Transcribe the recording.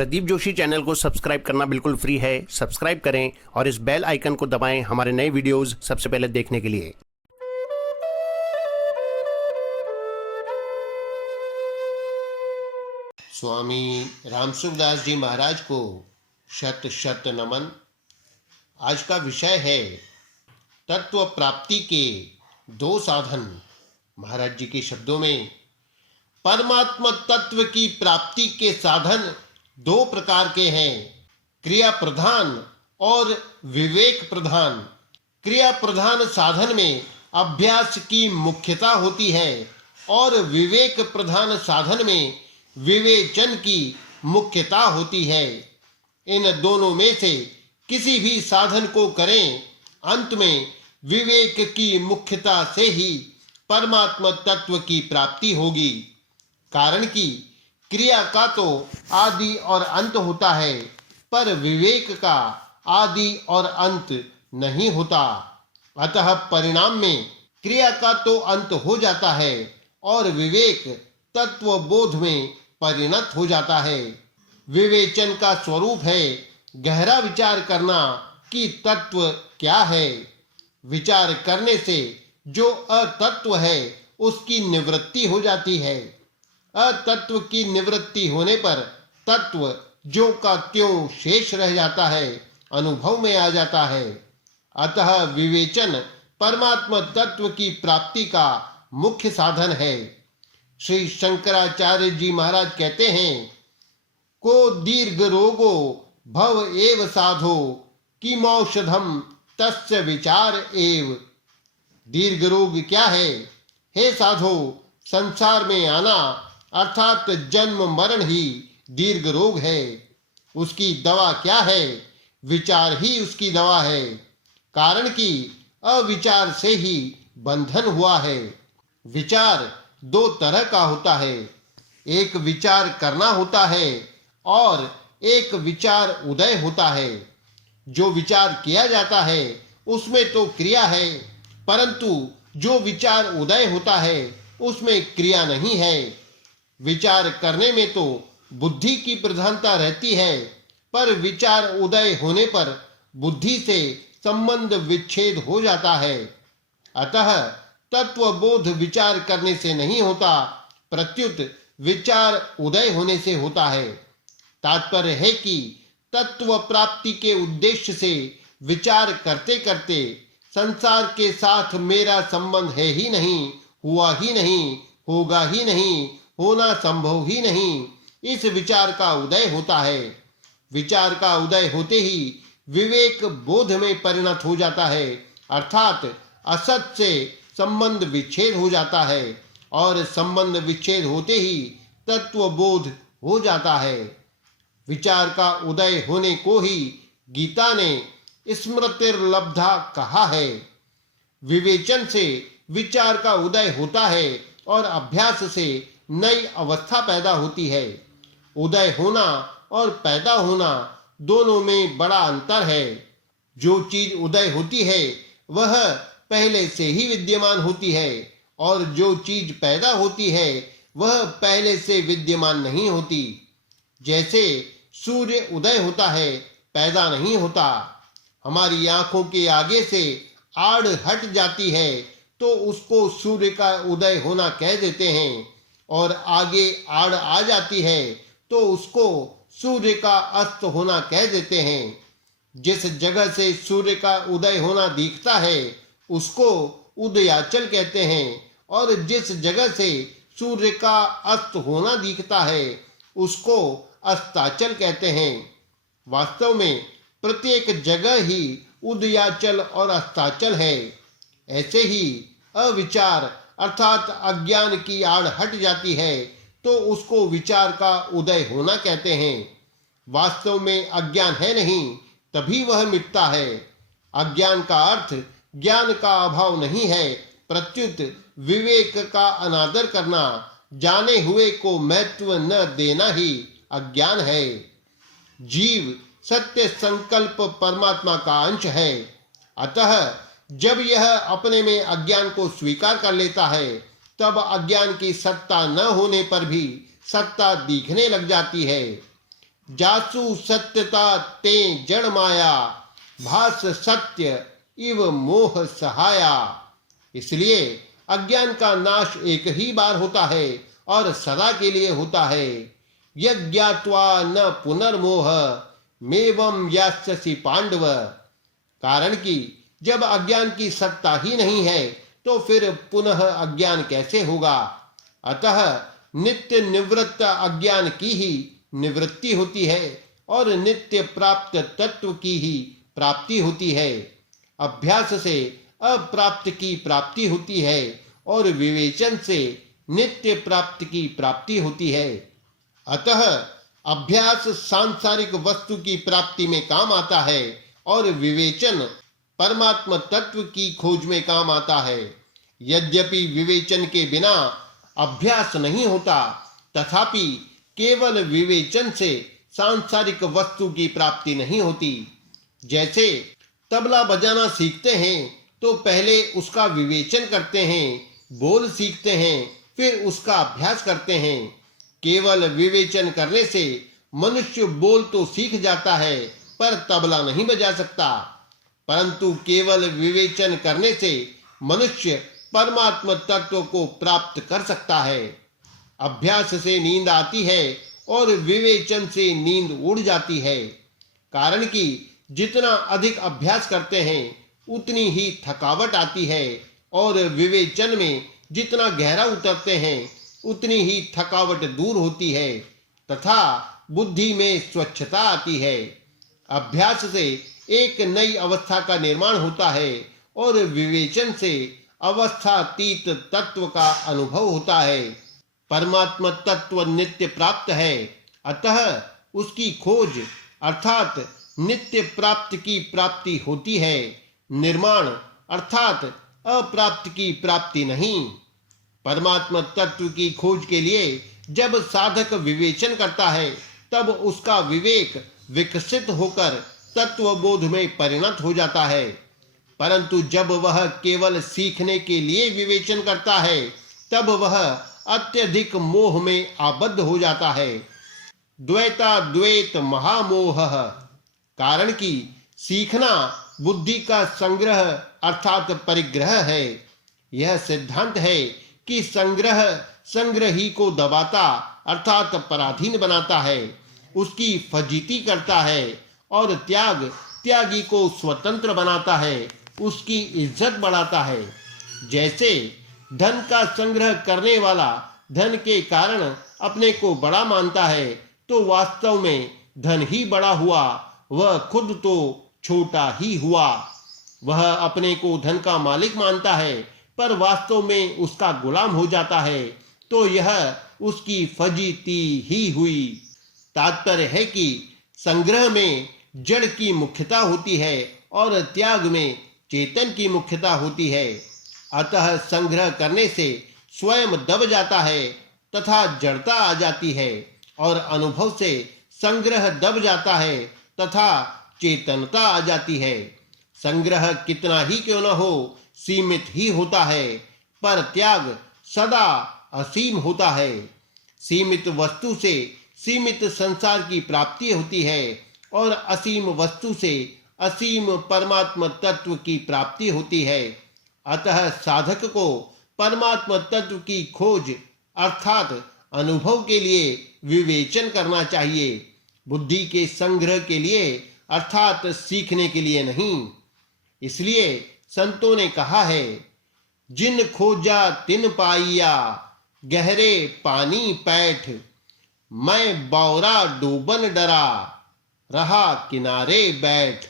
Pradeep Joshi channel को subscribe करना बिल्कुल फ्री है। सब्सक्राइब करें और इस बेल आइकन को दबाएं हमारे नए वीडियोस सबसे पहले देखने के लिए। स्वामी रामसुखदास जी महाराज को शत शत नमन। आज का विषय है तत्व प्राप्ति के दो साधन। महाराज जी के शब्दों में, परमात्मा तत्व की प्राप्ति के साधन दो प्रकार के हैं, क्रिया प्रधान और विवेक प्रधान। क्रिया प्रधान साधन में अभ्यास की मुख्यता होती है और विवेक प्रधान साधन में विवेचन की मुख्यता होती है। इन दोनों में से किसी भी साधन को करें, अंत में विवेक की मुख्यता से ही परमात्मा तत्व की प्राप्ति होगी। कारण कि क्रिया का तो आदि और अंत होता है, पर विवेक का आदि और अंत नहीं होता। अतः परिणाम में क्रिया का तो अंत हो जाता है और विवेक तत्व बोध में परिणत हो जाता है। विवेचन का स्वरूप है गहरा विचार करना कि तत्व क्या है। विचार करने से जो अतत्व है उसकी निवृत्ति हो जाती है। अतत्व की निवृत्ति होने पर तत्व जो का त्यों शेष रह जाता है, अनुभव में आ जाता है। अतः विवेचन परमात्मा तत्व की प्राप्ति का मुख्य साधन है। श्री शंकराचार्य जी महाराज कहते हैं, को दीर्घ रोगो भव एव साधो किमौषधम तस्य विचार एव। दीर्घ रोग क्या है? हे साधो, संसार में आना अर्थात जन्म मरण ही दीर्घ रोग है। उसकी दवा क्या है? विचार ही उसकी दवा है। कारण कि अविचार से ही बंधन हुआ है। विचार दो तरह का होता है, एक विचार करना होता है और एक विचार उदय होता है। जो विचार किया जाता है उसमें तो क्रिया है, परंतु जो विचार उदय होता है उसमें क्रिया नहीं है। विचार करने में तो बुद्धि की प्रधानता रहती है, पर विचार उदय होने पर बुद्धि से संबंध विच्छेद हो जाता है। अतः तत्वबोध विचार करने से नहीं होता, प्रत्युत विचार उदय होने से होता है। तात्पर्य है कि तत्व प्राप्ति के उद्देश्य से विचार करते करते संसार के साथ मेरा संबंध है ही नहीं, हुआ ही नहीं, होगा ही नहीं, होना संभव ही नहीं, इस विचार का उदय होता है। विचार का उदय होते ही विवेक बोध में परिणत हो जाता है, अर्थात असत से संबंध विच्छेद हो जाता है और संबंध विच्छेद होते ही तत्व बोध हो जाता है। विचार का उदय होने को ही गीता ने स्मृतिर्लब्धा कहा है। विवेचन से विचार का उदय होता है और अभ्यास से नई अवस्था पैदा होती है। उदय होना और पैदा होना दोनों में बड़ा अंतर है। जो चीज उदय होती है वह पहले से ही विद्यमान होती है और जो चीज पैदा होती है वह पहले से विद्यमान नहीं होती। जैसे सूर्य उदय होता है, पैदा नहीं होता। हमारी आंखों के आगे से आड़ हट जाती है तो उसको सूर्य का उदय होना कह देते हैं, और आगे आड़ आ जाती है तो उसको सूर्य का अस्त होना कह देते हैं। जिस जगह से सूर्य का उदय होना दिखता है उसको उदयाचल कहते हैं, और जिस जगह से सूर्य का अस्त होना दिखता है उसको अस्ताचल कहते हैं। वास्तव में प्रत्येक जगह ही उदयाचल और अस्ताचल है। ऐसे ही अविचार अर्थात अज्ञान की आड़ हट जाती है तो उसको विचार का उदय होना कहते हैं। वास्तव में अज्ञान है नहीं, तभी वह मिटता है। अज्ञान का अर्थ ज्ञान का अभाव नहीं है, प्रत्युत विवेक का अनादर करना, जाने हुए को महत्व न देना ही अज्ञान है। जीव सत्य संकल्प परमात्मा का अंश है। अतः जब यह अपने में अज्ञान को स्वीकार कर लेता है तब अज्ञान की सत्ता न होने पर भी सत्ता दिखने लग जाती है। जासु सत्यता ते जड़ माया, भास सत्य इव मोह सहाया। इसलिए अज्ञान का नाश एक ही बार होता है और सदा के लिए होता है। यज्ञात्वा न पुनर्मोह मेवं यास्यसि पांडव। कारण कि जब अज्ञान की सत्ता ही नहीं है तो फिर पुनः अज्ञान कैसे होगा। अतः नित्य निवृत्त अज्ञान की ही निवृत्ति होती है और नित्य प्राप्त तत्व की ही प्राप्ति होती है। अभ्यास से अप्राप्त की प्राप्ति होती है और विवेचन से नित्य प्राप्त की प्राप्ति होती है। अतः अभ्यास सांसारिक वस्तु की प्राप्ति में काम आता है और विवेचन परमात्मा तत्व की खोज में काम आता है। यद्यपि विवेचन के बिना अभ्यास नहीं होता, तथापि केवल विवेचन से सांसारिक वस्तु की प्राप्ति नहीं होती। जैसे तबला बजाना सीखते हैं तो पहले उसका विवेचन करते हैं, बोल सीखते हैं, फिर उसका अभ्यास करते हैं। केवल विवेचन करने से मनुष्य बोल तो सीख जाता है पर तबला नहीं बजा सकता, परंतु केवल विवेचन करने से मनुष्य परमात्मा तत्व को प्राप्त कर सकता है। अभ्यास से नींद आती है और विवेचन से नींद उड़ जाती है। कारण कि जितना अधिक अभ्यास करते हैं उतनी ही थकावट आती है और विवेचन में जितना गहरा उतरते हैं उतनी ही थकावट दूर होती है तथा बुद्धि में स्वच्छता आती है। अभ्यास से एक नई अवस्था का निर्माण होता है और विवेचन से अवस्थातीत तत्व का अनुभव होता है। परमात्मा तत्व नित्य प्राप्त है, अतः उसकी खोज अर्थात नित्य प्राप्त की प्राप्ति होती है, निर्माण अर्थात अप्राप्त की प्राप्ति नहीं। परमात्मा तत्व की खोज के लिए जब साधक विवेचन करता है तब उसका विवेक विकसित होकर तत्वबोध में परिणत हो जाता है, परंतु जब वह केवल सीखने के लिए विवेचन करता है तब वह अत्यधिक मोह में आबद्ध हो जाता है। द्वैता द्वैत महामोह। कारण कि सीखना बुद्धि का संग्रह अर्थात परिग्रह है। यह सिद्धांत है कि संग्रह संग्रही को दबाता अर्थात पराधीन बनाता है, उसकी फजीती करता है, और त्याग त्यागी को स्वतंत्र बनाता है, उसकी इज्जत बढ़ाता है। जैसे धन का संग्रह करने वाला धन के कारण अपने को बड़ा मानता है तो वास्तव में धन ही बड़ा हुआ, वह खुद तो छोटा ही हुआ। वह अपने को धन का मालिक मानता है पर वास्तव में उसका गुलाम हो जाता है, तो यह उसकी फजीती ही हुई। तात्पर्य है कि संग्रह में जड़ की मुख्यता होती है और त्याग में चेतन की मुख्यता होती है। अतः संग्रह करने से स्वयं दब जाता है तथा जड़ता आ जाती है और अनुभव से संग्रह दब जाता है तथा चेतनता आ जाती है। संग्रह कितना ही क्यों न हो सीमित ही होता है, पर त्याग सदा असीम होता है। सीमित वस्तु से सीमित संसार की प्राप्ति होती है और असीम वस्तु से असीम परमात्मा तत्व की प्राप्ति होती है। अतः साधक को परमात्मा तत्व की खोज अर्थात अनुभव के लिए विवेचन करना चाहिए, बुद्धि के संग्रह के लिए अर्थात सीखने के लिए नहीं। इसलिए संतों ने कहा है, जिन खोजा तिन पाइया, गहरे पानी पैठ, मैं बौरा डूबन डरा, रहा किनारे बैठ।